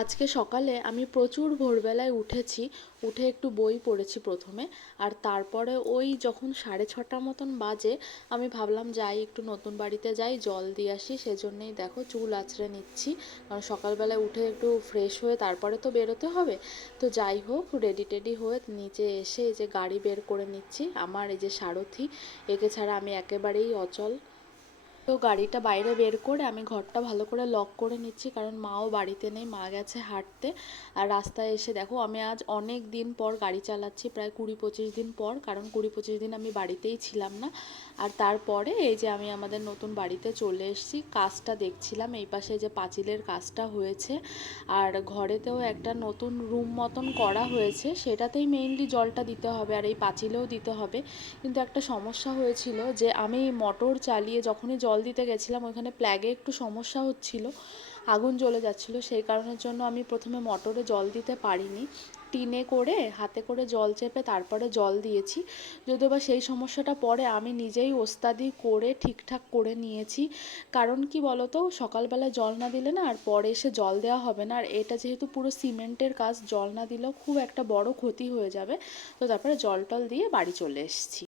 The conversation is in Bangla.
আজকে সকালে আমি প্রচুর ভোরবেলায় উঠেছি। উঠে একটু বই পড়েছি প্রথমে। আর তারপরে ওই যখন 6:30 মতন বাজে, আমি ভাবলাম যাই একটু নতুন বাড়িতে যাই, জল দিয়ে আসি। সেজন্যই দেখো চুল আঁচড়ে নিচ্ছি, কারণ সকালবেলায় উঠে একটু ফ্রেশ হয়ে তারপরে তো বেরোতে হবে। তো যাই হোক, রেডি টেডি হয়ে নিচে এসে এই যে গাড়ি বের করে নিচ্ছি। আমার এই যে সারথি, একে ছাড়া আমি একেবারেই অচল। তো গাড়িটা বাইরে বের করে আমি ঘরটা ভালো করে লক করে নিচ্ছি, কারণ মাও বাড়িতে নেই, মা গেছে হাঁটতে। আর রাস্তায় এসে দেখো আমি আজ অনেক দিন পর গাড়ি চালাচ্ছি, প্রায় 20-25 দিন পর, কারণ 20-25 দিন আমি বাড়িতেই ছিলাম না। আর তারপরে এই যে আমি আমাদের নতুন বাড়িতে চলে এসেছি, কাজটা দেখছিলাম এই পাশে যে পাঁচিলের কাজটা হয়েছে। আর ঘরেতেও একটা নতুন রুম মতন করা হয়েছে, সেটাতেই মেইনলি জলটা দিতে হবে আর এই পাঁচিলেও দিতে হবে। কিন্তু একটা সমস্যা হয়েছিল যে আমি মোটর চালিয়ে যখনই জল দিতে গেছিলাম, ওইখানে প্লাগে একটু সমস্যা হচ্ছিল, আগুন জ্বলে যাচ্ছিলো। সেই কারণের জন্য আমি প্রথমে মোটরে জল দিতে পারিনি, টিনে করে হাতে করে জল চেপে তারপরে জল দিয়েছি। যদিও বা সেই সমস্যাটা পরে আমি নিজেই ওস্তাদি করে ঠিকঠাক করে নিয়েছি। কারণ কি বলতো, সকালবেলায় জল না দিলে না আর পরে এসে জল দেওয়া হবে না। আর এটা যেহেতু পুরো সিমেন্টের কাজ, জল না দিলেও খুব একটা বড় ক্ষতি হয়ে যাবে। তো তারপরে জল টল দিয়ে বাড়ি চলে এসেছি।